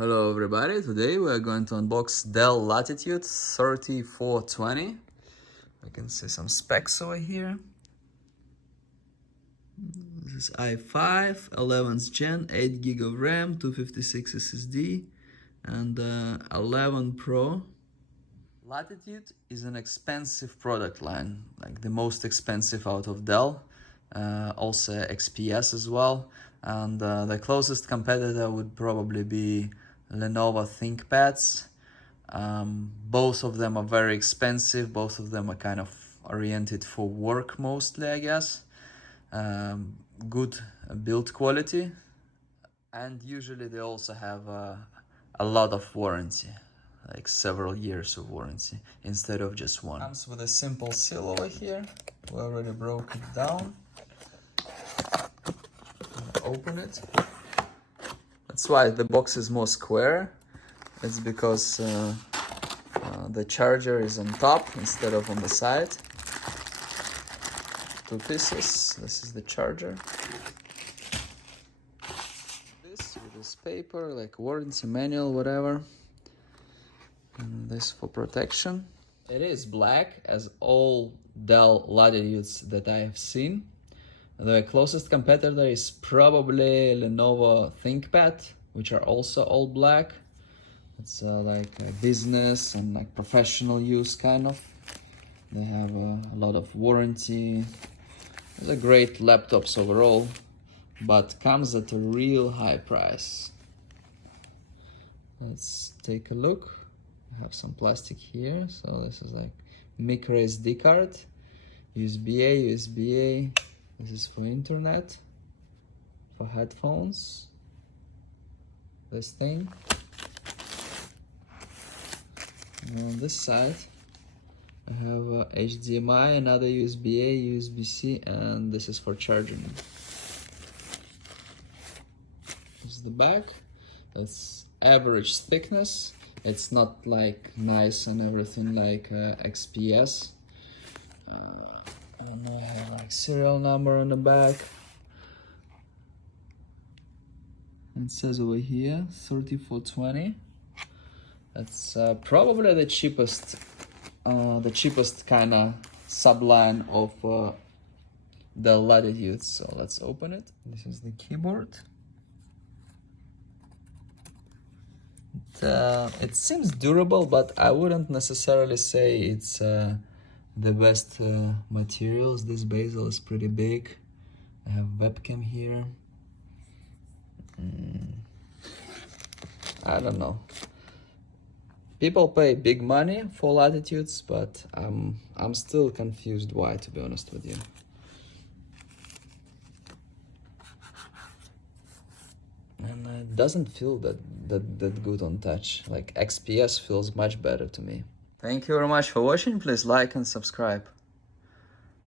Hello everybody, today we are going to unbox Dell Latitude 3420. You can see some specs over here. This is i5-11 Gen, 8 GB of RAM, 256 SSD, and 11 Pro. Latitude is an expensive product line, like the most expensive out of Dell. Also XPS as well, and the closest competitor would probably be Lenovo ThinkPads. Both of them are very expensive, both of them are kind of oriented for work mostly, I guess. Good build quality, and usually they also have a lot of warranty, like several years of warranty instead of just one. Comes with a simple seal over here. We already broke it down. Open it. That's why the box is more square. It's because the charger is on top instead of on the side. Two pieces. This is the charger. This with this paper, like warranty manual, whatever. And this for protection. It is black, as all Dell Latitudes that I have seen. The closest competitor is probably Lenovo ThinkPad, which are also all black. It's like a business and like professional use kind of. They have a lot of warranty. They're great laptops overall, but comes at a real high price. Let's take a look. I have some plastic here. So this is like micro SD card, USB-A, USB-A. This is for internet, for headphones, this thing. And on this side, I have a HDMI, another USB-A, USB-C, and this is for charging. This is the back. That's average thickness. It's not like nice and everything like XPS. I don't know, I have like serial number on the back. It says over here 3420. That's probably the cheapest kind of subline of the Latitude. So let's open it. This is the keyboard. It seems durable, but I wouldn't necessarily say it's the best materials. This bezel is pretty big. I have webcam here. I don't know. People pay big money for Latitudes, but I'm still confused why, to be honest with you. And it doesn't feel that good on touch. Like XPS feels much better to me. Thank you very much for watching. Please like and subscribe.